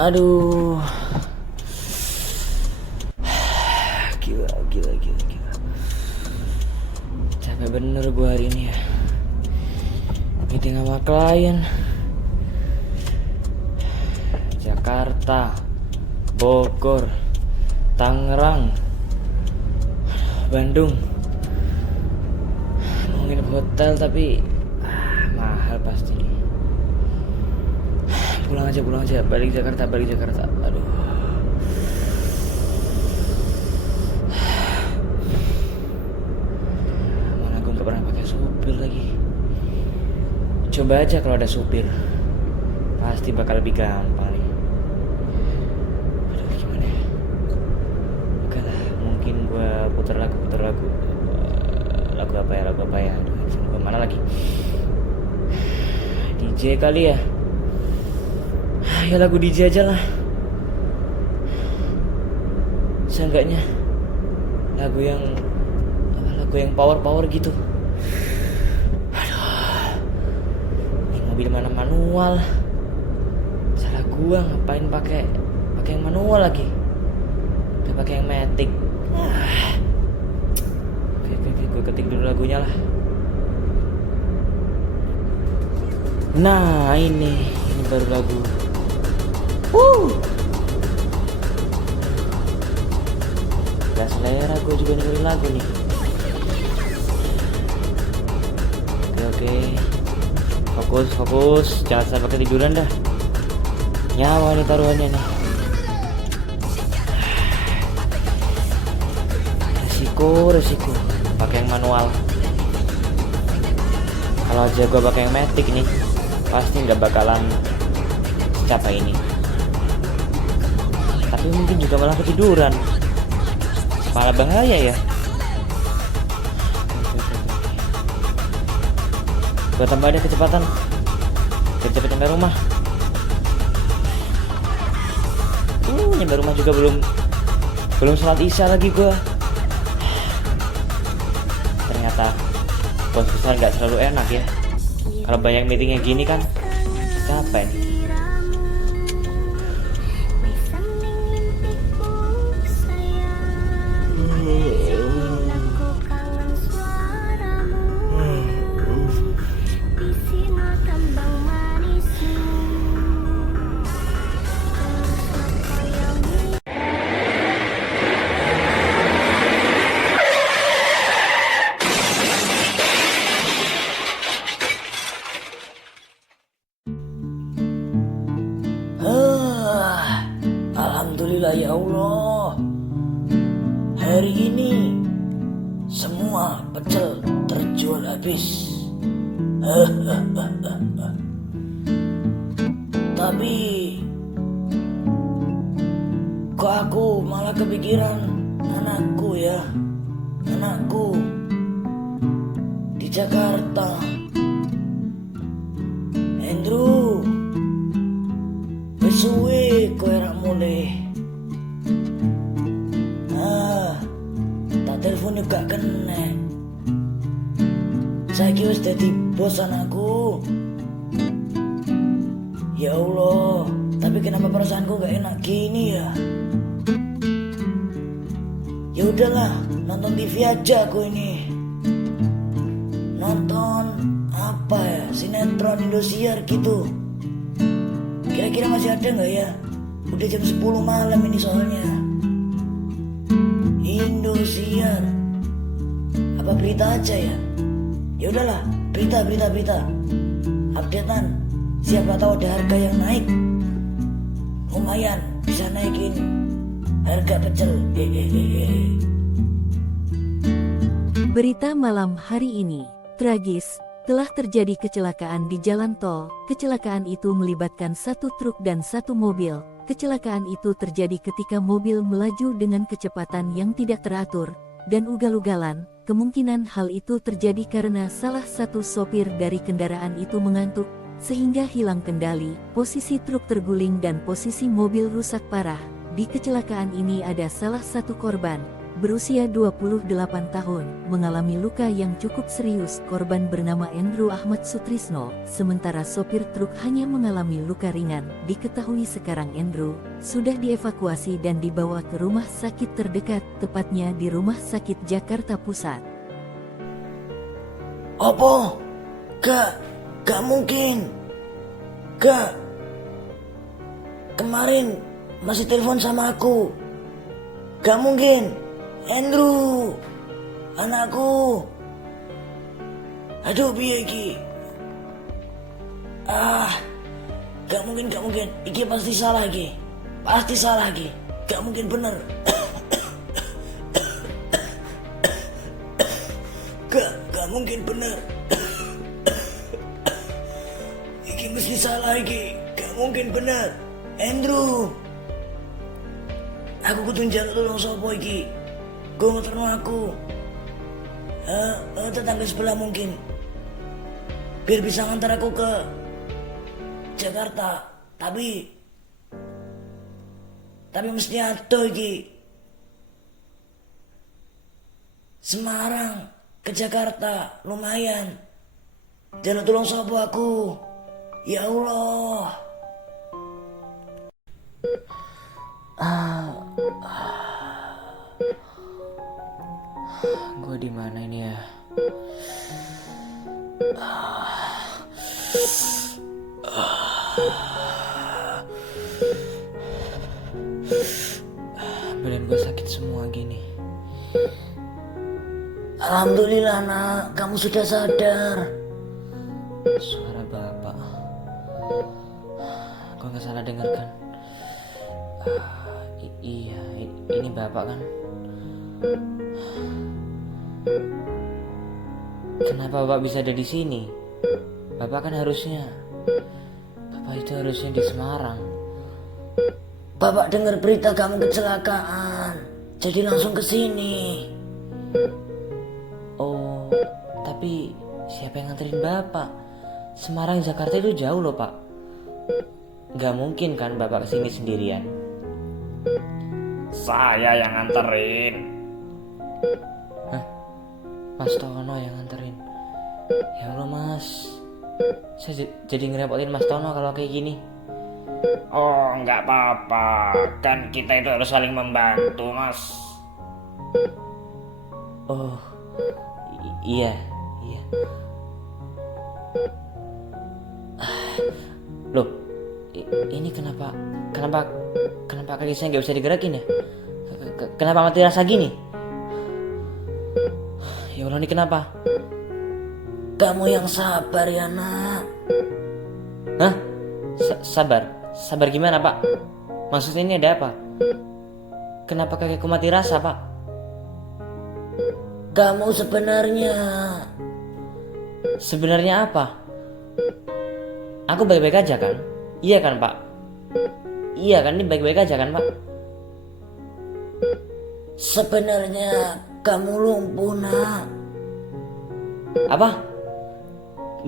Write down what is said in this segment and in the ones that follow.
Aduh, gila. Capek bener gue hari ini ya. Meeting sama klien. Jakarta, Bogor, Tangerang, Bandung. Mau nginep hotel tapi mahal pasti nih. Pulang aja, balik Jakarta. Aduh. Mana gue gak pernah pakai supir lagi. Coba aja kalau ada supir, pasti bakal lebih gampang nih. Aduh, gimana ya? Oke lah, mungkin gue putar lagu. Lagu apa ya? Aduh, gue mana lagi? DJ kali ya? Ya lagu DJ aja lah. Seenggaknya lagu yang power gitu. Aduh, ini mobil mana manual? Salah gua ngapain pakai yang manual lagi? Udah pakai yang matic. Oke, gue ketik dulu lagunya lah. Nah ini baru lagu. Gak selera gue juga dengerin lagu nih. Oke. Fokus. Jangan sampai ketiduran dah. Nyawa nih taruhannya nih. Resiko. Pakai yang manual. Kalau aja gue pakai yang matic nih, pasti nggak bakalan secapai ini. Tapi mungkin juga malah ketiduran. Malah bahaya ya. Gue tambah deh kecepatan. Cepet nyampe rumah. Nyampe rumah juga belum sholat isya lagi gue. Ternyata bos besar gak selalu enak ya. Kalau banyak meetingnya gini kan capek nih. Alhamdulillah ya Allah. Hari ini semua pecel terjual habis. Tapi kok aku malah kepikiran anakku ya. Anakku di Jakarta. Andrew, suwe kowe rak mulih. Tak telepon juga kena. Saiki wis dadi bos anakku. Ya Allah, tapi kenapa perasaanku gak enak gini ya? Ya udahlah, nonton TV aja aku ini. Nonton apa ya? Sinetron Indosiar gitu. Kira-kira masih ada nggak ya? Udah jam 10 malam ini soalnya. Indosiar. Apa berita aja ya? Ya udahlah, berita. Updatean. Siapa tahu ada harga yang naik. Lumayan bisa naikin harga pecel. Berita malam hari ini, tragis. Telah terjadi kecelakaan di jalan tol. Kecelakaan itu melibatkan satu truk dan satu mobil. Kecelakaan itu terjadi ketika mobil melaju dengan kecepatan yang tidak teratur dan ugal-ugalan. Kemungkinan hal itu terjadi karena salah satu sopir dari kendaraan itu mengantuk sehingga hilang kendali. Posisi truk terguling dan posisi mobil rusak parah. Di kecelakaan ini ada salah satu korban berusia 28 tahun, mengalami luka yang cukup serius. Korban bernama Andrew Ahmad Sutrisno, sementara sopir truk hanya mengalami luka ringan. Diketahui sekarang Andrew sudah dievakuasi dan dibawa ke rumah sakit terdekat, tepatnya di Rumah Sakit Jakarta Pusat. Opo? Gak mungkin. Kemarin masih telepon sama aku. Gak mungkin. Andrew, anakku. Aduh, piye iki? Gak mungkin. Iki pasti salah iki. Gak mungkin bener. Gak mungkin bener. Iki mesti salah iki. Gak mungkin bener. Andrew, aku kudu njaluk tulung sapa iki? Gue ngeterno aku. Tetangga sebelah mungkin. Biar bisa ngantar aku ke Jakarta. Tapi mesti ado iki. Semarang ke Jakarta lumayan. Jaluk tulung sapa aku? Ya Allah. Gue di mana ini ya? Badan gue sakit semua gini. Alhamdulillah nak, kamu sudah sadar. Suara bapak. Gue gak salah dengar kan? Iya, ini bapak kan? Kenapa bapak bisa ada di sini? Bapak kan harusnya di Semarang. Bapak dengar berita kamu kecelakaan, jadi langsung ke sini. Oh, tapi siapa yang nganterin bapak? Semarang Jakarta itu jauh loh pak. Gak mungkin kan bapak kesini sendirian. Saya yang nganterin. Hah? Mas Tono yang nganterin. Ya Allah mas, saya jadi ngerepotin Mas Tono kalau kayak gini. Oh, nggak apa-apa. Kan kita itu harus saling membantu, Mas. Oh, iya. Loh, ini kenapa kaki saya nggak bisa digerakin ya? Kenapa mati rasa gini? Ya Allah, ini kenapa? Kamu yang sabar ya nak. Hah? Sabar gimana pak? Maksudnya ini ada apa? Kenapa kakiku mati rasa pak? Kamu sebenarnya apa? Aku baik-baik aja kan? Iya kan pak? Iya kan, ini baik-baik aja kan pak? Sebenarnya kamu lumpuh nak. Apa?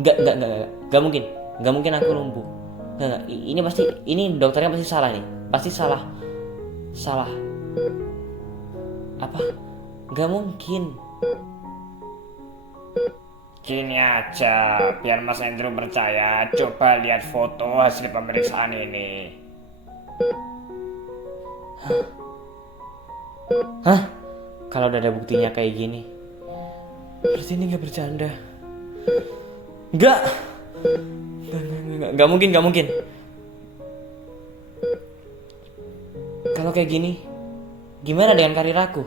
Gak mungkin aku lumpuh. Nggak. Ini dokternya pasti salah nih. Pasti salah. Apa? Gak mungkin. Gini aja, biar Mas Andrew percaya. Coba lihat foto hasil pemeriksaan ini. Hah? Kalau udah ada buktinya kayak gini, berarti ini gak bercanda. Gak mungkin. Kalau kayak gini, gimana dengan karir aku?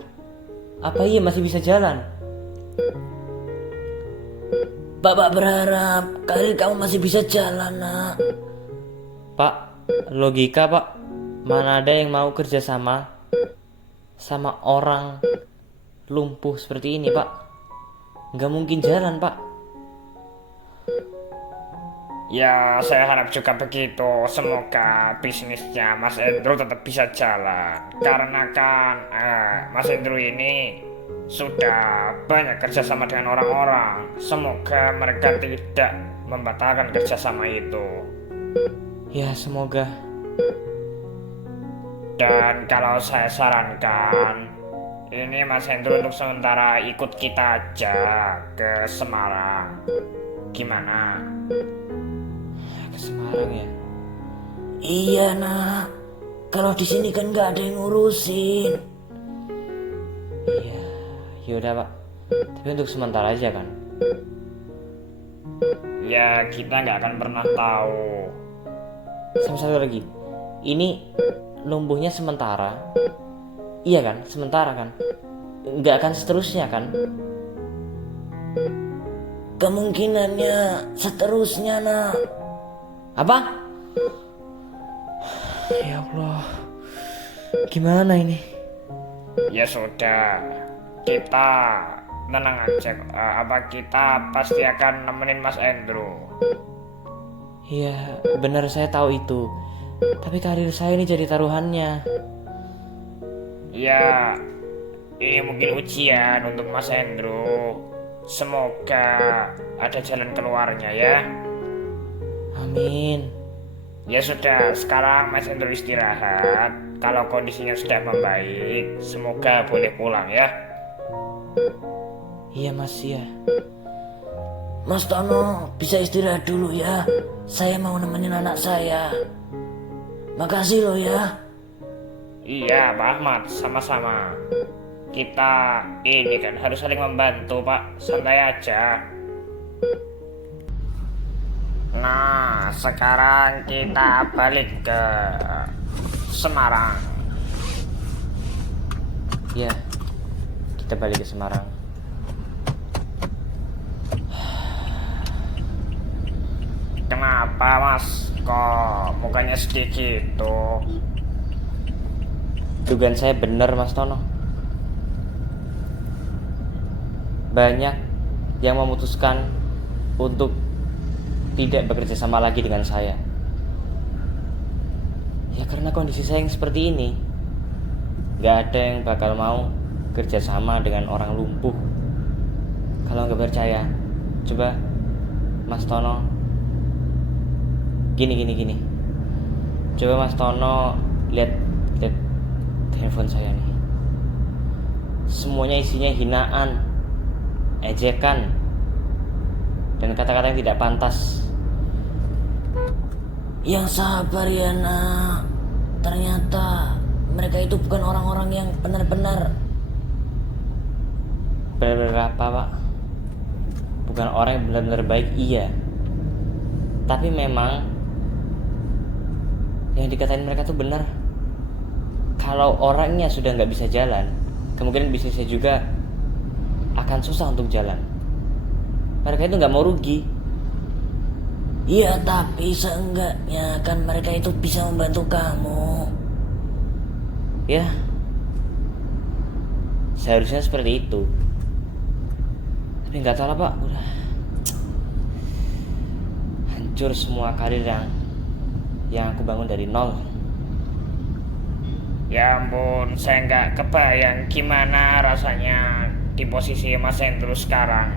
Apa iya masih bisa jalan? Bapak berharap karir kamu masih bisa jalan nak. Pak, logika pak. Mana ada yang mau kerja sama orang lumpuh seperti ini pak? Gak mungkin jalan pak. Ya, saya harap juga begitu. Semoga bisnisnya Mas Andrew tetap bisa jalan. Karena kan Mas Andrew ini sudah banyak kerjasama dengan orang-orang. Semoga mereka tidak membatalkan kerjasama itu. Ya, semoga. Dan kalau saya sarankan, Ini Mas Hendro untuk sementara ikut kita aja ke Semarang. Gimana? Ke Semarang ya? Iya nak, kalau di sini kan nggak ada yang ngurusin. Iya, yaudah Pak. Tapi untuk sementara aja kan? Ya kita nggak akan pernah tahu. Sama satu lagi, ini lumpuhnya sementara. Iya kan, sementara kan? Nggak akan seterusnya kan? Kemungkinannya seterusnya nak. Apa? Ya Allah, gimana ini? Ya sudah, kita tenang aja. Apa kita pasti akan nemenin Mas Hendro. Iya, benar saya tahu itu. Tapi karir saya ini jadi taruhannya. Ya, ini mungkin ujian untuk Mas Hendro. Semoga ada jalan keluarnya ya. Amin. Ya sudah, sekarang Mas Hendro istirahat. Kalau kondisinya sudah membaik, semoga boleh pulang ya. Iya Mas, ya. Mas Tono bisa istirahat dulu ya. Saya mau nemenin anak saya. Makasih loh ya. Iya Pak Ahmad, sama-sama. Kita ini kan harus saling membantu Pak, santai aja. Nah, sekarang kita balik ke Semarang. Iya, kita balik ke Semarang. Kenapa Mas? Kok mukanya sedih gitu? Dugaan saya benar Mas Tono. Banyak yang memutuskan untuk tidak bekerja sama lagi dengan saya. Ya karena kondisi saya yang seperti ini. Gak ada yang bakal mau kerja sama dengan orang lumpuh. Kalau nggak percaya, coba Mas Tono gini. Coba Mas Tono lihat handphone saya nih. Semuanya isinya hinaan, ejekan, dan kata-kata yang tidak pantas. Yang sabar ya nak. Ternyata mereka itu bukan orang-orang yang benar-benar. Benar-benar apa Pak? Bukan orang yang benar-benar baik, iya. Tapi memang yang dikatain mereka tuh benar. Kalau orangnya sudah nggak bisa jalan, kemungkinan bisnisnya juga akan susah untuk jalan. Mereka itu nggak mau rugi. Iya, tapi seenggaknya kan mereka itu bisa membantu kamu. Ya, seharusnya seperti itu. Tapi nggak tahu lah Pak, udah hancur semua karir yang aku bangun dari nol. Ya ampun, saya nggak kebayang gimana rasanya di posisi Mas Hendro sekarang.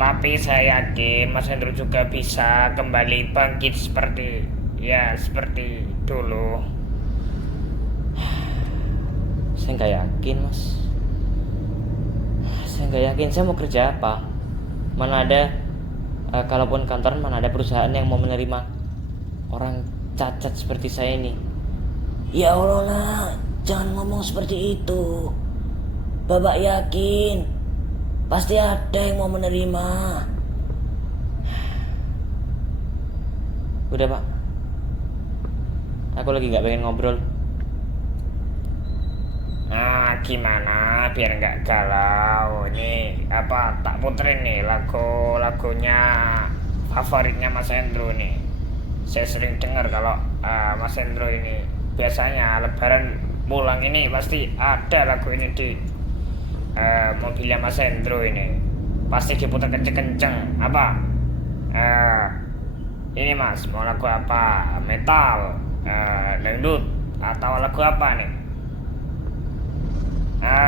Tapi saya yakin Mas Hendro juga bisa kembali bangkit seperti dulu. Saya nggak yakin Mas. Saya nggak yakin saya mau kerja apa. Mana ada, kalaupun kantoran mana ada perusahaan yang mau menerima orang cacat seperti saya ini. Ya Allah nak, jangan ngomong seperti itu. Bapak yakin pasti ada yang mau menerima. Udah Pak, aku lagi nggak pengen ngobrol. Nah, gimana biar nggak galau? Nih apa tak puterin nih lagunya favoritnya Mas Hendro nih. Saya sering dengar kalau Mas Hendro ini biasanya lebaran pulang ini pasti ada lagu ini di mobilnya Mas Hendro ini. Pasti diputar kenceng-kenceng. Apa? Ini Mas, mau lagu apa? Metal, dangdut, atau lagu apa nih?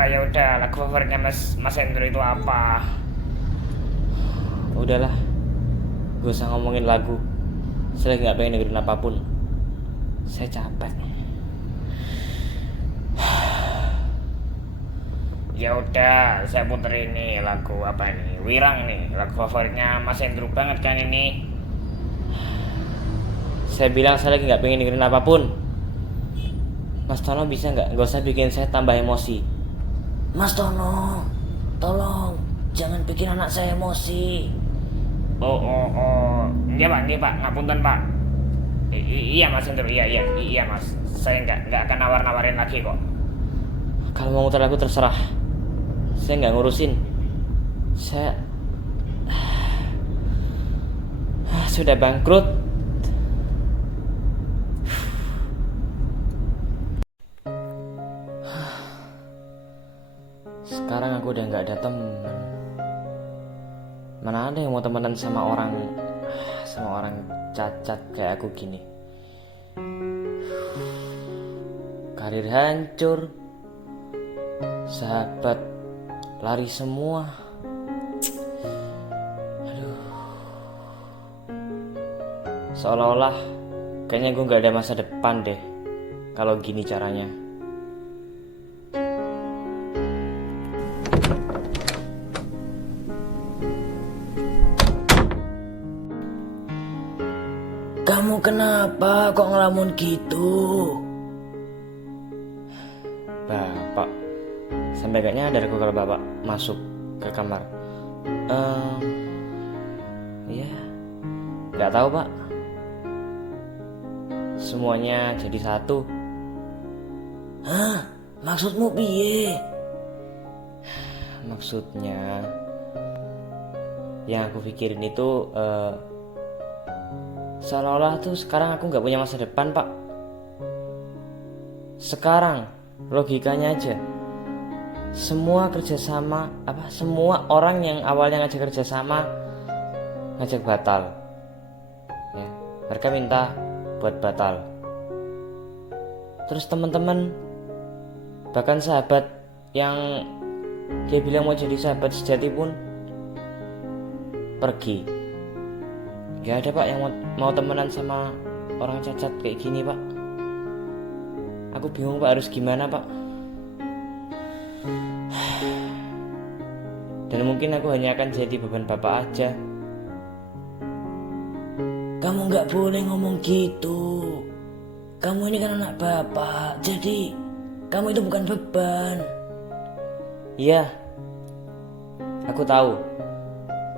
Ya udah, lagu favoritnya Mas Hendro itu apa? Udahlah, gak usah ngomongin lagu. Saya nggak pengen dengerin apapun. Saya capek. Ya udah, saya puter ini lagu apa ini? Wirang nih, lagu favoritnya Mas Hendro banget kan ini. Saya bilang saya lagi nggak pengen dengerin apapun. Mas Tono bisa nggak usah bikin saya tambah emosi. Mas Tono, tolong jangan bikin anak saya emosi. Oh. Iya pak, ngapunten pak. Iya Mas Hendro, iya Mas. Saya nggak akan nawar-nawarin lagi kok. Kalau mau muter lagu terserah. Saya nggak ngurusin. Saya sudah bangkrut. Sekarang aku udah nggak ada teman. Mana ada yang mau temenan sama orang cacat kayak aku gini. Karir hancur, sahabat lari semua. Aduh, seolah-olah kayaknya gue nggak ada masa depan deh kalau gini caranya. Kamu kenapa kok ngelamun gitu? Bapak, sampai gak nyadar aku kalau bapak masuk ke kamar. Ya, nggak tahu pak. Semuanya jadi satu. Hah? Maksudmu piye? Maksudnya, yang aku pikirin itu seolah-olah tuh sekarang aku nggak punya masa depan pak. Sekarang logikanya aja, semua kerjasama semua orang yang awalnya ngajak kerjasama ngajak batal ya, mereka minta buat batal. Terus teman-teman bahkan sahabat yang dia bilang mau jadi sahabat sejati pun pergi. Gak ada pak yang mau temenan sama orang cacat kayak gini pak. Aku bingung pak harus gimana pak. Dan mungkin aku hanya akan jadi beban bapak aja. Kamu nggak boleh ngomong gitu. Kamu ini kan anak bapak, jadi kamu itu bukan beban. Iya, aku tahu.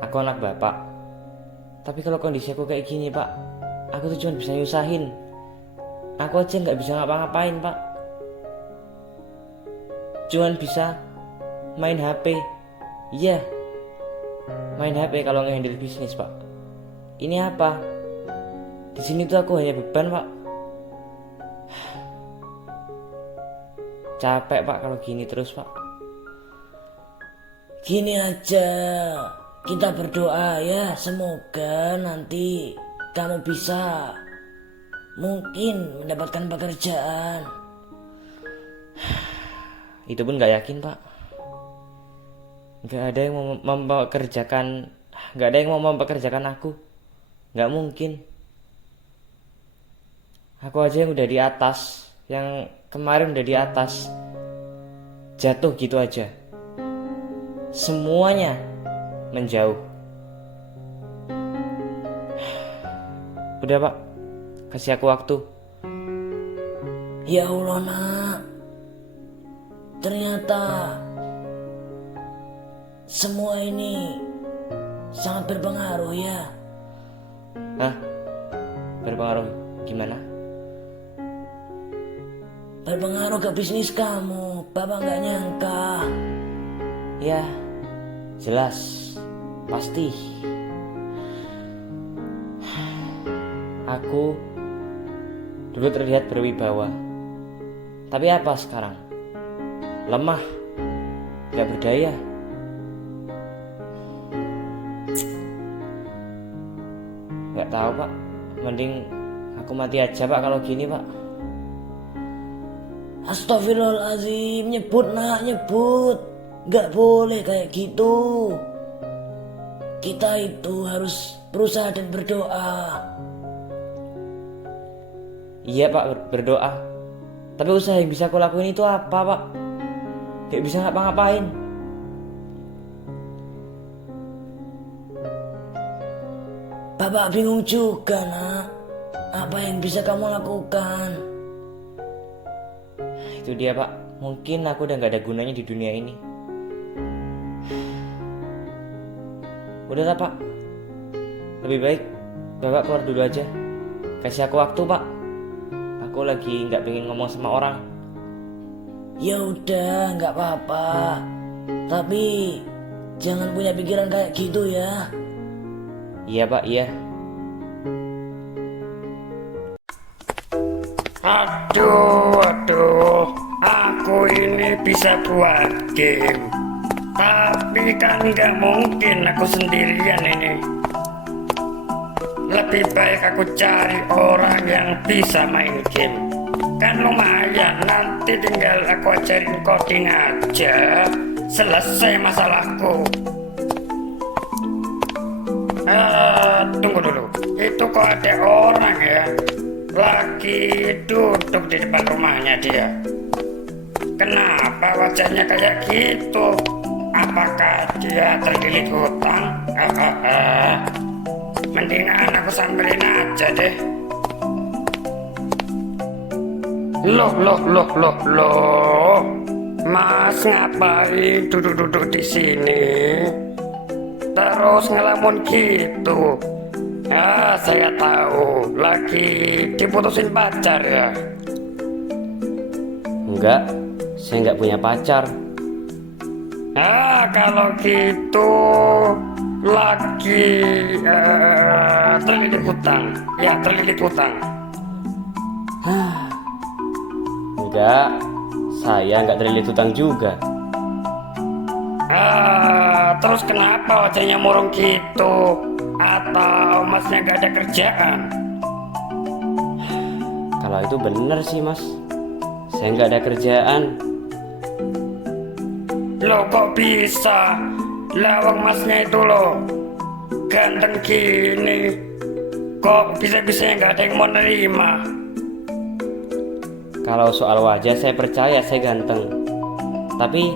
Aku anak bapak. Tapi kalau kondisi aku kayak gini pak, aku tuh cuma bisa nyusahin. Aku aja nggak bisa ngapa-ngapain pak. Cuman bisa main HP. Iya, main HP kalau ngehandle bisnis pak. Ini apa? Di sini tuh aku hanya beban pak. Capek pak kalau gini terus pak. Gini aja, kita berdoa ya, semoga nanti kamu bisa mungkin mendapatkan pekerjaan. Itu pun gak yakin pak. Gak ada yang mau mempekerjakan aku. Gak mungkin. Aku aja yang udah di atas, yang kemarin udah di atas, jatuh gitu aja. Semuanya menjauh. Udah pak, kasih aku waktu. Ya Allah nak, ternyata semua ini sangat berpengaruh ya. Hah? Berpengaruh gimana? Berpengaruh ke bisnis kamu. Bapak gak nyangka. Ya, jelas, pasti. Aku dulu terlihat berwibawa. Tapi apa sekarang? Lemah, gak berdaya. Gak tahu pak, mending aku mati aja pak kalau gini pak. Astagfirullahaladzim, nyebut nak, nyebut. Gak boleh kayak gitu. Kita itu harus berusaha dan berdoa. Iya pak, berdoa. Tapi usaha yang bisa aku lakuin itu apa pak? Gak bisa ngapa-ngapain. Bapak bingung juga, nak. Apa yang bisa kamu lakukan? Itu dia Pak, mungkin aku udah gak ada gunanya di dunia ini. Udahlah Pak, lebih baik Bapak keluar dulu aja. Kasih aku waktu Pak. Aku lagi gak pengen ngomong sama orang. Ya udah, nggak apa-apa. Tapi jangan punya pikiran kayak gitu ya. Iya Pak, iya. Aduh, aku ini bisa buat game. Tapi kan nggak mungkin aku sendirian ini. Lebih baik aku cari orang yang bisa main game. Kan lumayan, nanti tinggal aku ajarin coding aja. Selesai masalahku. Tunggu dulu. Itu kok ada orang ya? Lagi duduk di depan rumahnya dia. Kenapa wajahnya kayak gitu? Apakah dia terlilit hutang? Mendingan aku samperin aja deh. Loh. Mas ngapain duduk-duduk di sini? Terus ngelamun gitu. Saya tahu lagi diputusin pacar ya. Enggak, saya nggak punya pacar. Kalau gitu lagi terlilit hutang. Ya, terlilit hutang. Enggak, saya nggak terlilit hutang juga. Terus kenapa wajahnya murung gitu? Atau masnya gak ada kerjaan? Kalau itu bener sih Mas, saya nggak ada kerjaan. Loh kok bisa? Lawang masnya itu loh ganteng gini, kok bisa-bisanya gak ada yang mau nerima? Kalau soal wajah saya percaya saya ganteng. Tapi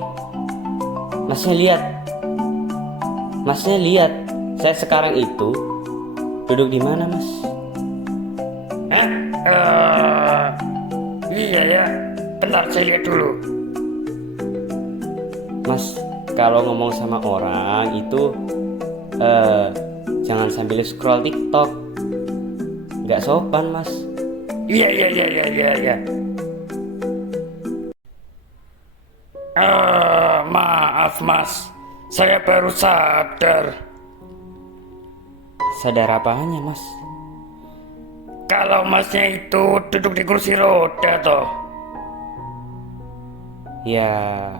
Masnya lihat saya sekarang itu duduk di mana Mas? Iya ya, bentar saya lihat dulu. Mas, kalau ngomong sama orang itu jangan sambil scroll TikTok. Nggak sopan Mas. Iya. Maaf Mas, saya baru sadar. Sadar apanya Mas? Kalau masnya itu duduk di kursi roda toh. Ya,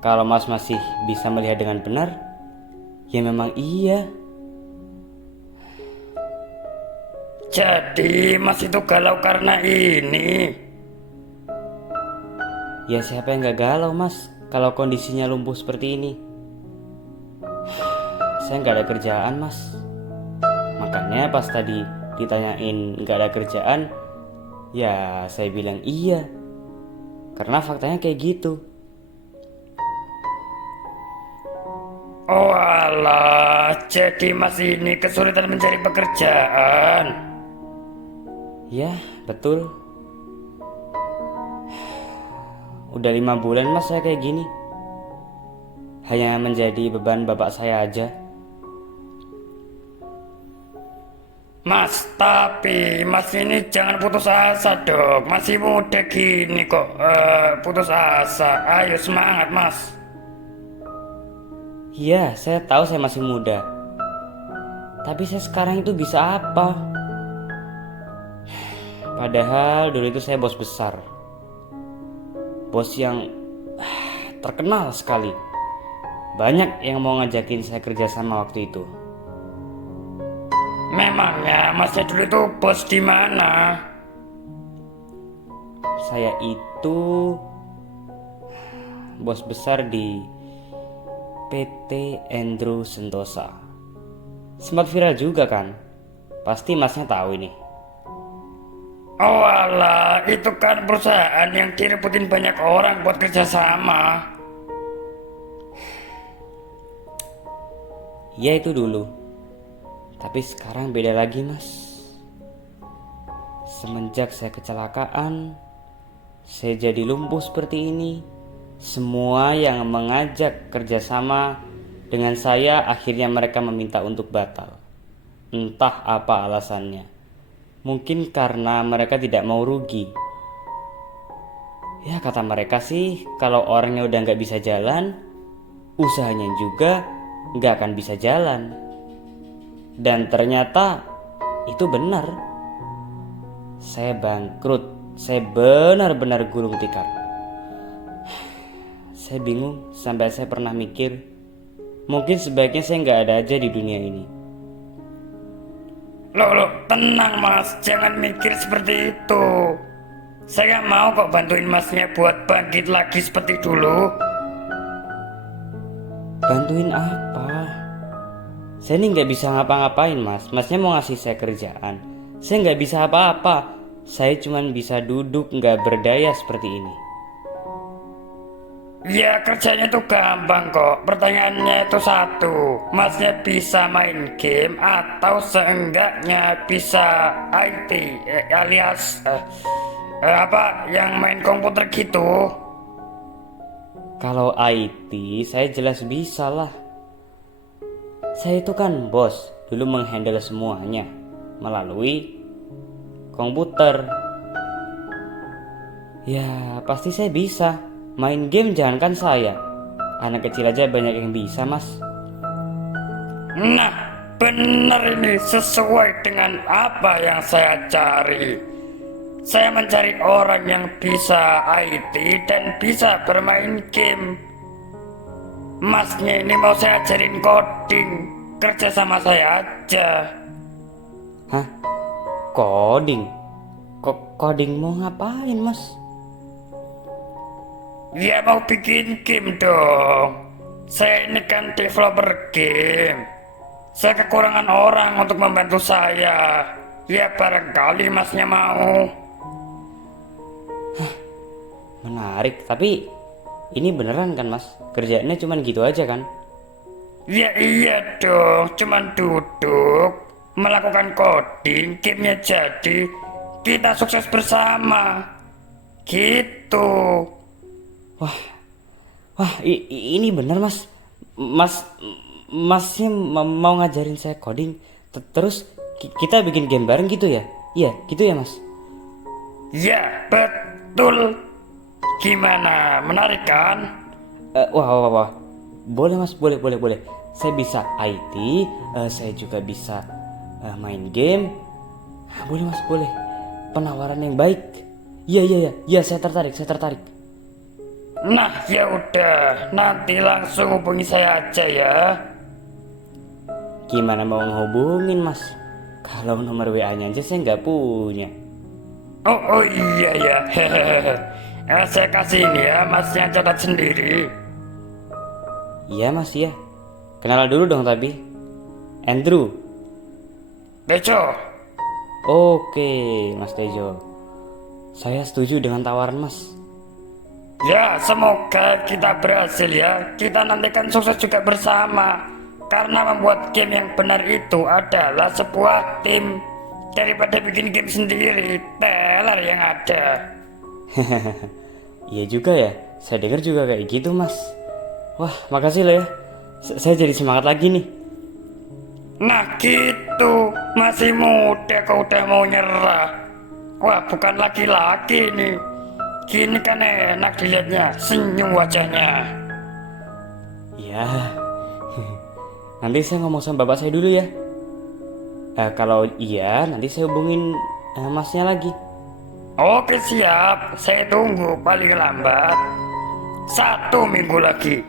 kalau Mas masih bisa melihat dengan benar, ya memang iya. Jadi Mas itu galau karena ini. Ya siapa yang gak galau Mas kalau kondisinya lumpuh seperti ini? Saya gak ada kerjaan Mas. Makanya pas tadi ditanyain gak ada kerjaan, ya saya bilang iya. Karena faktanya kayak gitu. Oh alah, jadi Mas ini kesulitan mencari pekerjaan. Ya betul. Udah 5 bulan Mas saya kayak gini. Hanya menjadi beban bapak saya aja. Mas, tapi Mas ini jangan putus asa dong. Masih muda gini kok putus asa. Ayo semangat Mas. Iya, saya tahu saya masih muda. Tapi saya sekarang itu bisa apa? Padahal dulu itu saya bos besar. Bos yang terkenal sekali. Banyak yang mau ngajakin saya kerja sama waktu itu. Memangnya Masnya dulu itu bos di mana? Saya itu bos besar di PT Andrew Sentosa. Sempat viral juga kan? Pasti Masnya tahu ini. Oh alah, itu kan perusahaan yang direbutin banyak orang buat kerjasama. Ya itu dulu. Tapi sekarang beda lagi mas. Semenjak saya kecelakaan, saya jadi lumpuh seperti ini. Semua yang mengajak kerjasama dengan saya akhirnya mereka meminta untuk batal. Entah apa alasannya. Mungkin karena mereka tidak mau rugi. Ya kata mereka sih, kalau orangnya udah gak bisa jalan, usahanya juga gak akan bisa jalan. Dan ternyata itu benar. Saya bangkrut. Saya benar-benar gulung tikar. Saya bingung sampai saya pernah mikir, mungkin sebaiknya saya gak ada aja di dunia ini. Loh, tenang mas, jangan mikir seperti itu. Saya mau kok bantuin masnya buat bangkit lagi seperti dulu. Bantuin apa? Saya ini gak bisa ngapa-ngapain mas. Masnya mau ngasih saya kerjaan. Saya gak bisa apa-apa. Saya cuma bisa duduk gak berdaya seperti ini. Ya kerjanya tuh gampang kok. Pertanyaannya itu satu, masnya bisa main game atau seenggaknya bisa IT alias apa yang main komputer gitu. Kalau IT saya jelas bisa lah. Saya itu kan bos, dulu menghandle semuanya melalui komputer. Ya pasti saya bisa. Main game jangankan saya, anak kecil aja banyak yang bisa mas. Nah benar, ini sesuai dengan apa yang saya cari. Saya mencari orang yang bisa IT dan bisa bermain game. Masnya ini mau saya ajarin coding, kerja sama saya aja. Hah? Coding? Coding mau ngapain mas? Ya mau bikin game dong. Saya ini kan developer game. Saya kekurangan orang untuk membantu saya. Ya barangkali masnya mau. Menarik, tapi ini beneran kan mas? Kerjaannya cuman gitu aja kan? Ya iya dong, cuman duduk melakukan coding, gamenya jadi, kita sukses bersama. Gitu. Wah, ini bener mas. Masnya mau ngajarin saya coding. Terus kita bikin game bareng gitu ya? Iya, gitu ya mas? Ya betul. Gimana, menarik kan? Wah. Boleh mas, boleh. Saya bisa IT, saya juga bisa main game. Boleh mas, boleh. Penawaran yang baik. Iya, saya tertarik. Nah ya udah, nanti langsung hubungi saya aja ya. Gimana mau ngehubungin mas? Kalau nomor WA-nya aja saya nggak punya. Oh iya ya. Saya kasih ini ya, masnya catat sendiri. Iya mas ya. Kenalan dulu dong tapi. Andrew. Beco. Oke mas Tejo. Saya setuju dengan tawaran mas. Ya semoga kita berhasil ya. Kita nanti kan sukses juga bersama. Karena membuat game yang benar itu adalah sebuah tim, daripada bikin game sendiri, teler yang ada. Iya juga ya. Saya dengar juga kayak gitu mas. Wah makasih loh ya. Saya jadi semangat lagi nih. Nah gitu, masih muda kau udah mau nyerah. Wah bukan laki-laki nih. Gini kan enak dilihatnya, senyum wajahnya. Ya. Nanti saya ngomong sama bapak saya dulu ya. Kalau iya nanti saya hubungin masnya lagi. Oke siap, saya tunggu paling lambat 1 minggu lagi.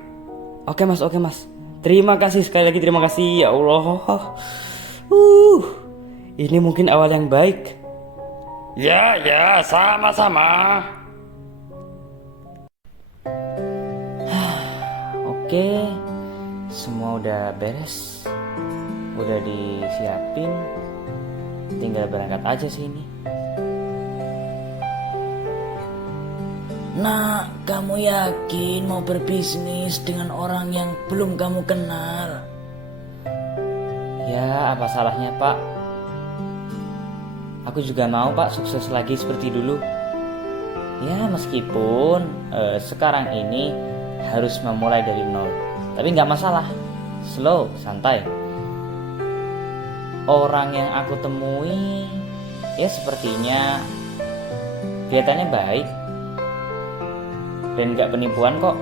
Oke mas. Terima kasih sekali lagi, terima kasih ya Allah. Ini mungkin awal yang baik. Ya, sama-sama. Oke, semua udah beres, udah disiapin, tinggal berangkat aja sih ini. Nak, kamu yakin mau berbisnis dengan orang yang belum kamu kenal? Ya, apa salahnya, Pak? Aku juga mau, Pak, sukses lagi seperti dulu. Ya, meskipun sekarang ini harus memulai dari nol. Tapi nggak masalah. Slow, santai. Orang yang aku temui ya sepertinya kelihatannya baik dan nggak penipuan kok.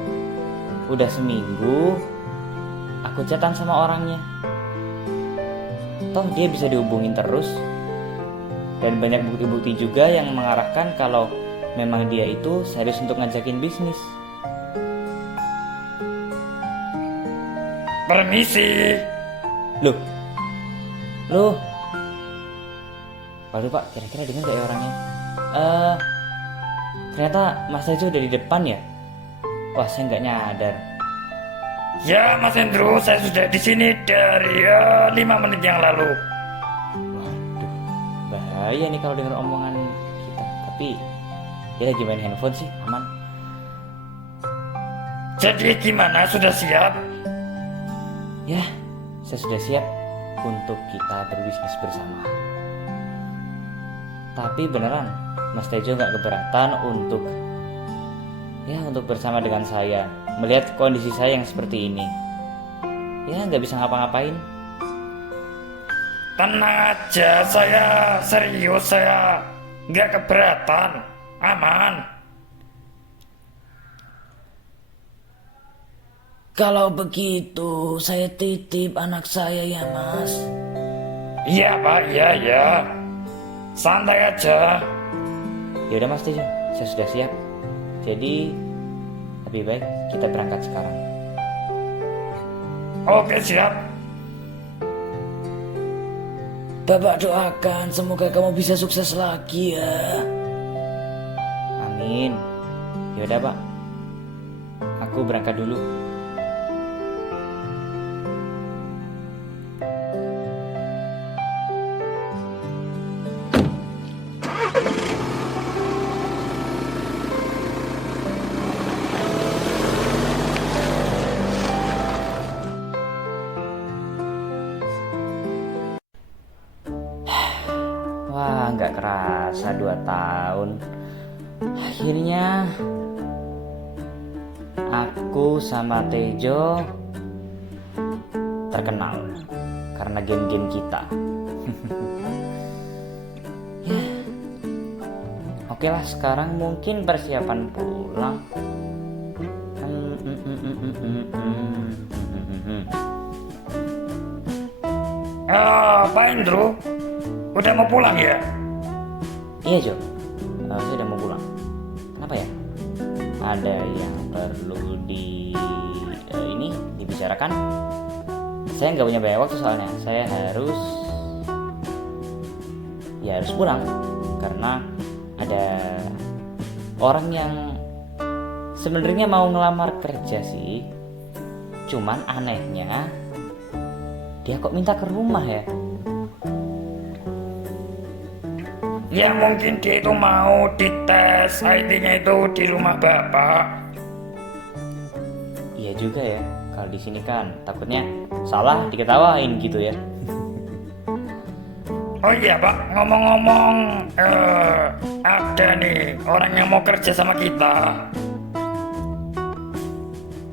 Udah seminggu aku chatan sama orangnya. Toh dia bisa dihubungin terus. Dan banyak bukti-bukti juga yang mengarahkan kalau memang dia itu serius untuk ngajakin bisnis. Permisi. Loh. Waduh, Pak, kira-kira dengar gak ya orangnya? Ternyata Mas Tejo udah di depan ya? Wah, saya nggak nyadar. Ya, Mas Hendro, saya sudah di sini dari 5 menit yang lalu. Waduh, bahaya nih kalau dengar omongan kita. Tapi dia lagi main handphone sih, aman. Jadi gimana, sudah siap? Ya, saya sudah siap untuk kita berbisnis bersama. Tapi beneran, Mas Tejo nggak keberatan untuk bersama dengan saya. Melihat kondisi saya yang seperti ini, ya nggak bisa ngapa-ngapain. Tenang aja, saya serius, saya nggak keberatan, aman. Kalau begitu, saya titip anak saya ya, Mas. Iya, Pak, iya. Santai aja. Ya udah Mas Tejo, saya sudah siap. Jadi lebih baik kita berangkat sekarang. Oke, siap. Bapak doakan semoga kamu bisa sukses lagi ya. Amin. Ya udah Pak, aku berangkat dulu. Wah, nggak kerasa 2 tahun. Akhirnya aku sama Tejo terkenal karena game-game kita. Ya, oke lah, sekarang mungkin persiapan pulang. Pak Hendro, udah mau pulang ya? Iya Jo, saya udah mau pulang. Kenapa ya? Ada yang perlu dibicarakan? Saya nggak punya banyak waktu soalnya. Saya harus pulang karena ada orang yang sebenarnya mau ngelamar kerja sih. Cuman anehnya dia kok minta ke rumah ya? Ya mungkin dia itu mau dites ID-nya itu di rumah Bapak. Iya juga ya. Kalau di sini kan takutnya salah diketawain gitu ya. Oh iya Pak, ngomong-ngomong, ada nih orang yang mau kerja sama kita.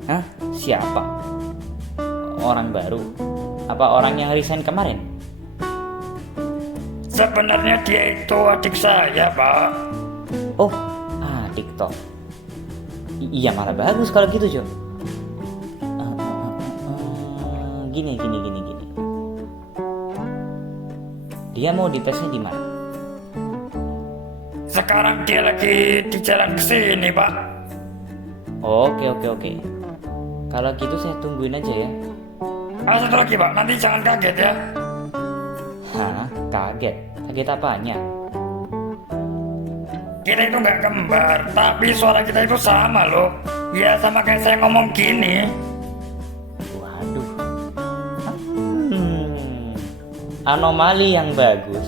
Hah? Siapa? Orang baru? Apa orang yang resign kemarin? Sebenarnya dia itu adik saya, Pak. Oh, adik toh. Iya malah bagus kalau gitu Jo. Gini. Dia mau ditesnya di mana? Sekarang dia lagi di jalan ke sini, Pak. Oke. Kalau gitu saya tungguin aja ya. Satu lagi, Pak. Nanti jangan kaget ya. Hah? Kaget? Kaget apanya? Kita itu nggak kembar, tapi suara kita itu sama loh. Ya sama kayak saya ngomong gini. Waduh. Anomali yang bagus.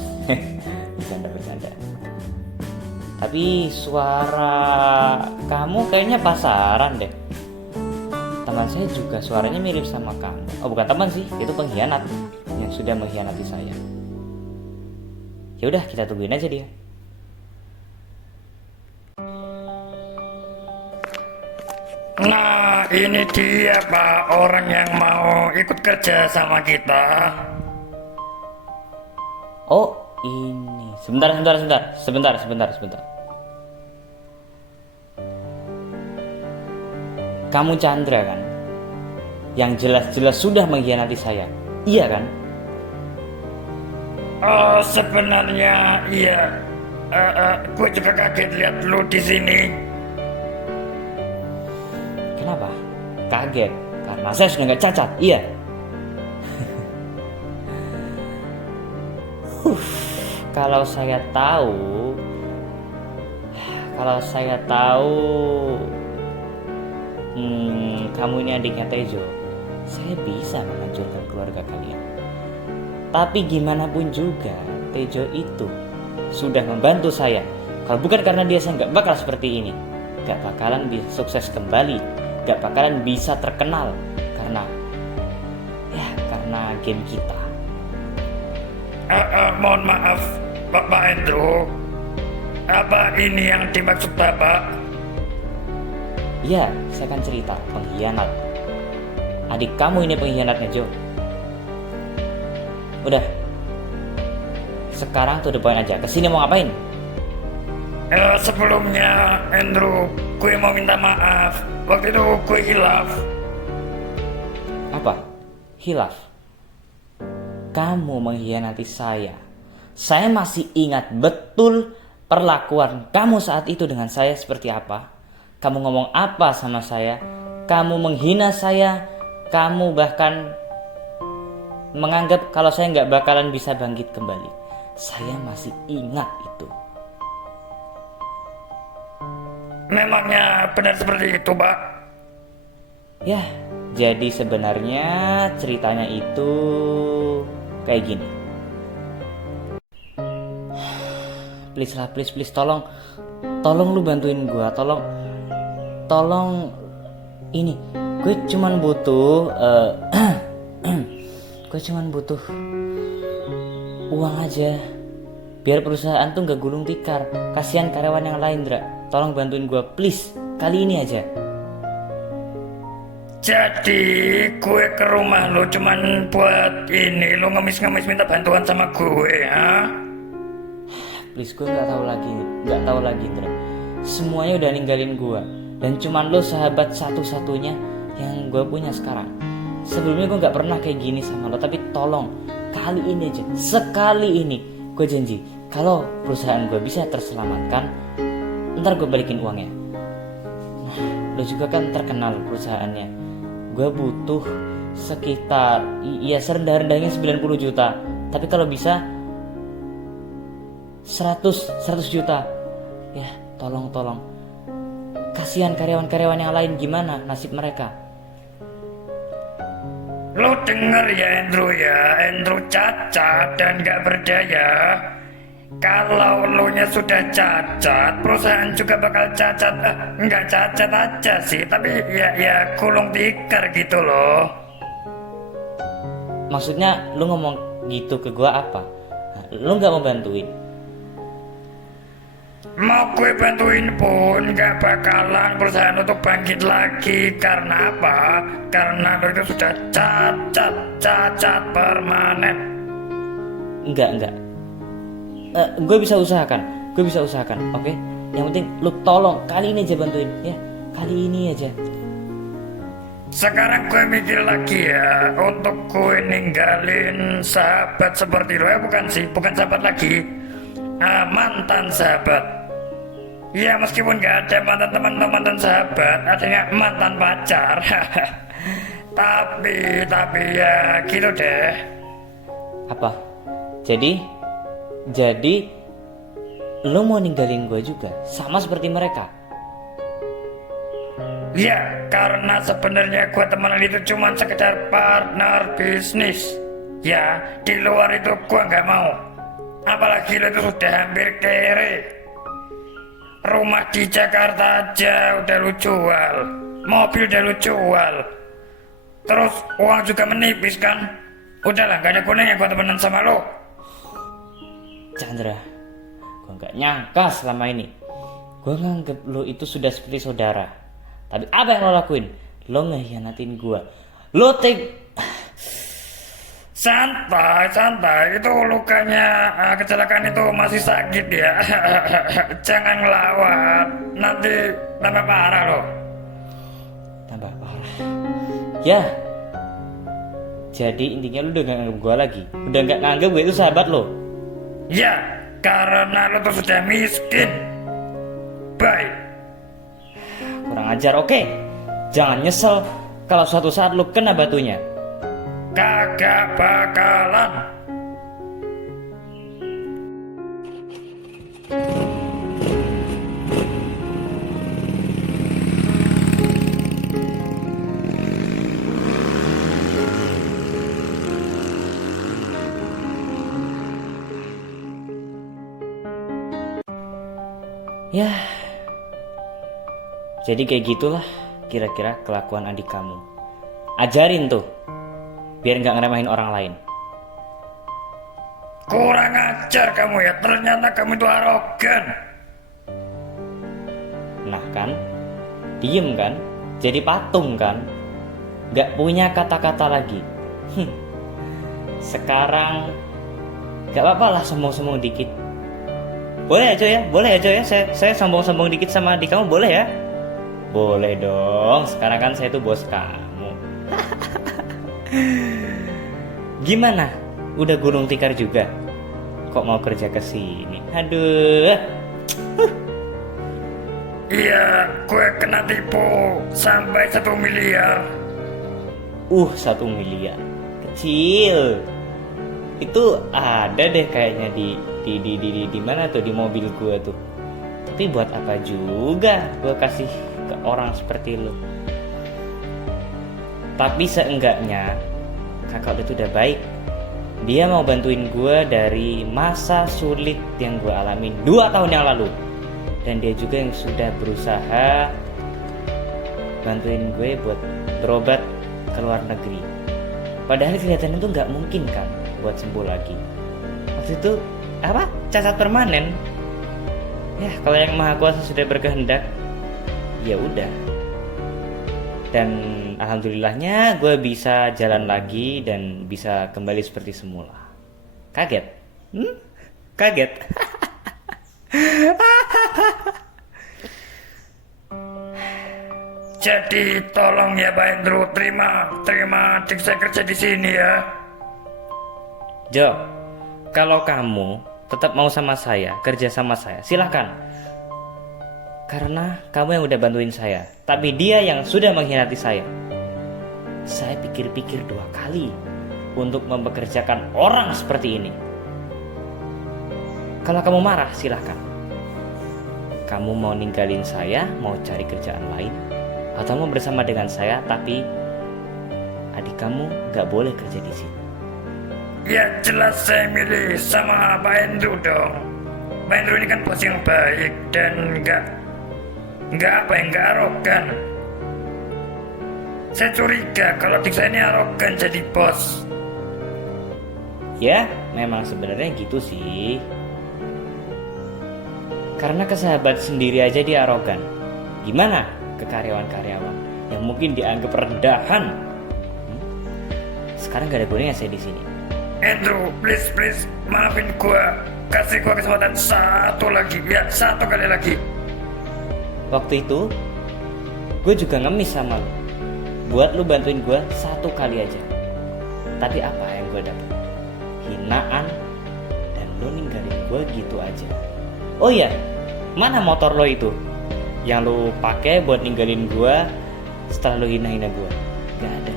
Bercanda. Tapi suara kamu kayaknya pasaran deh. Teman saya juga suaranya mirip sama kamu. Oh, bukan teman sih, itu pengkhianat yang sudah mengkhianati saya. Ya udah, kita tungguin aja dia. Nah, ini dia Pak, orang yang mau ikut kerja sama kita. Oh, ini. Sebentar. Kamu Chandra kan? Yang jelas-jelas sudah mengkhianati saya. Iya kan? Oh, sebenarnya iya. Gue juga kaget lihat lu di sini. Kenapa? Kaget. Karena saya sudah nggak cacat. Iya. Kalau saya tahu, kamu ini adiknya Tejo, saya bisa menghancurkan keluarga kalian. Tapi gimana pun juga, Tejo itu sudah membantu saya. Kalau bukan karena dia, saya nggak bakal seperti ini. Nggak bakalan bisa sukses kembali, nggak bakalan bisa terkenal karena game kita. Mohon maaf, Bapak Andrew. Apa ini yang dimaksud Bapak? Iya, saya akan cerita. Pengkhianat. Adik kamu ini pengkhianatnya, Jo. Udah. Sekarang to the point aja. Kesini mau ngapain? Sebelumnya, Andrew, gue mau minta maaf. Waktu itu gue hilaf. Apa? Hilaf? Kamu mengkhianati saya. Saya masih ingat betul perlakuan kamu saat itu dengan saya seperti apa. Kamu ngomong apa sama saya. Kamu menghina saya. Kamu bahkan menganggap kalau saya nggak bakalan bisa bangkit kembali. Saya masih ingat itu. Memangnya benar seperti itu, Pak? Ya, jadi sebenarnya ceritanya itu kayak gini. Please lah, please, tolong lu bantuin gua, tolong ini, gue cuman butuh uang aja, biar perusahaan tuh nggak gulung tikar. Kasihan karyawan yang lain, Dra. Tolong bantuin gua, please, kali ini aja. Jadi gue ke rumah lo cuman buat ini, lo ngemis-ngemis minta bantuan sama gue, ha? Please, gue nggak tahu lagi, Dra. Semuanya udah ninggalin gue, dan cuman lo sahabat satu-satunya yang gue punya sekarang. Sebelumnya gue nggak pernah kayak gini sama lo, tapi tolong kali ini aja, sekali ini, gue janji kalau perusahaan gue bisa terselamatkan, ntar gue balikin uangnya. Nah, lo juga kan terkenal perusahaannya. Gue butuh sekitar, ya serendah-rendahnya 90 juta, tapi kalau bisa 100 juta. Ya, tolong. Kasihan karyawan-karyawan yang lain, gimana nasib mereka? Lo denger ya, Andrew cacat dan gak berdaya. Kalau lo nya sudah cacat, perusahaan juga bakal cacat. Nggak cacat aja sih, tapi ya gulung tikar gitu loh. Maksudnya lu ngomong gitu ke gua apa? Lu nggak mau bantuin? Mau gue bantuin pun gak bakalan perusahaan untuk bangkit lagi. Karena apa? Karena lo itu sudah cacat permanen. Enggak. Gue bisa usahakan, oke? Yang penting lu tolong kali ini aja bantuin, ya. Kali ini aja. Sekarang gue mikir lagi ya, untuk gue ninggalin sahabat seperti lo, bukan sahabat lagi, mantan sahabat. Ya meskipun gak ada mantan teman-teman dan sahabat, adanya mantan pacar. tapi ya gitu deh. Apa? Jadi lo mau ninggalin gue juga, sama seperti mereka? Ya, karena sebenarnya gue temenan itu cuma sekedar partner bisnis. Ya, di luar itu gue nggak mau. Apalagi lo itu sudah hampir kere. Rumah di Jakarta aja udah lu jual, mobil udah lu jual, terus uang juga menipis kan. Udahlah, gak ada gunanya gua temenan sama lo. Chandra, gue gak nyangka selama ini. Gue nganggep lo itu sudah seperti saudara. Tapi apa yang lo lakuin? Lo ngehianatin gue. Lo Santai, itu lukanya kecelakaan itu masih sakit ya. Jangan ngelawan, nanti tambah parah loh. tambah parah. Ya. Jadi intinya lo udah gak nganggep gue lagi. Udah gak nganggep gue itu sahabat lo. Ya, karena lo tuh sudah miskin. Bye. Kurang ajar, oke. Jangan nyesel kalau suatu saat lo kena batunya. Kagak bakalan. Ya, jadi kayak gitulah kira-kira kelakuan adik kamu. Ajarin tuh, biar nggak ngeremahin orang lain. Kurang ajar kamu ya, ternyata kamu itu arogan. Nah kan, diem kan, jadi patung kan, nggak punya kata-kata lagi. Sekarang nggak apa-apa lah sombong-sombong dikit. Boleh aja ya, boleh aja ya. Saya sombong-sombong dikit sama adik kamu, boleh ya? Boleh dong. Sekarang kan saya tuh bos kamu. Gimana? Udah gulung tikar juga? Kok mau kerja ke sini? Aduh. Iya, gue kena tipu sampai 1 miliar. 1 miliar. Kecil. Itu ada deh kayaknya di mana tuh, di mobil gue tuh. Tapi buat apa juga gue kasih ke orang seperti lo. Tapi seenggaknya kakak itu udah baik. Dia mau bantuin gue dari masa sulit yang gue alamin 2 tahun yang lalu. Dan dia juga yang sudah berusaha bantuin gue buat berobat ke luar negeri. Padahal kelihatannya tuh gak mungkin kan buat sembuh lagi. Waktu itu apa? Cacat permanen. Ya kalau yang Maha Kuasa sudah berkehendak, ya udah. Dan alhamdulillahnya gue bisa jalan lagi dan bisa kembali seperti semula. Kaget? Kaget? Jadi tolong ya Pak Hendro, terima adik saya kerja di sini ya. Jo, kalau kamu tetap mau sama saya, kerja sama saya, silahkan. Karena kamu yang udah bantuin saya, tapi dia yang sudah mengkhianati saya. Saya pikir-pikir 2 kali untuk mempekerjakan orang seperti ini. Kalau kamu marah, silahkan. Kamu mau ninggalin saya, mau cari kerjaan lain, atau mau bersama dengan saya, tapi adik kamu gak boleh kerja di sini. Ya jelas saya milih sama Pak Hendro dong. Pak Hendro ini kan bos yang baik dan nggak arogan. Saya curiga kalau adik saya ini arogan jadi bos. Ya, memang sebenarnya gitu sih. Karena ke sahabat sendiri aja dia arogan. Gimana ke karyawan-karyawan yang mungkin dianggap rendahan? Sekarang gak ada gunanya saya di sini. Andrew, please, maafin gua. Kasih gua kesempatan 1 lagi, ya 1 kali lagi. Waktu itu, gue juga ngemis sama lo. Buat lo bantuin gue 1 kali aja. Tapi apa yang gue dapet? Hinaan. Dan lo ninggalin gue gitu aja. Oh iya, mana motor lo itu? Yang lo pakai buat ninggalin gue setelah lo hina-hina gue? Gak ada.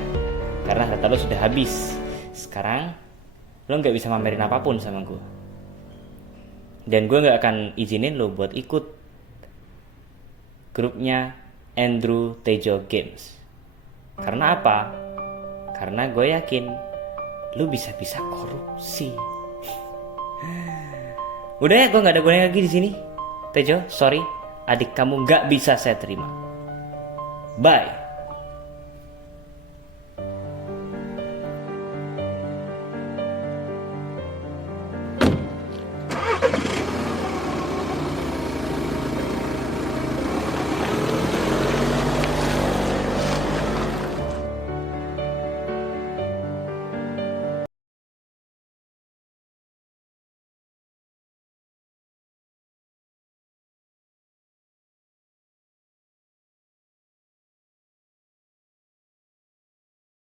Karena data lo sudah habis. Sekarang lo gak bisa mamerin apapun sama gue. Dan gue gak akan izinin lo buat ikut grupnya Andrew Tejo Games. Karena apa? Karena gue yakin lo bisa-bisa korupsi. Udah ya, gue gak ada gunanya lagi di sini. Tejo, sorry. adik kamu nggak bisa saya terima. Bye.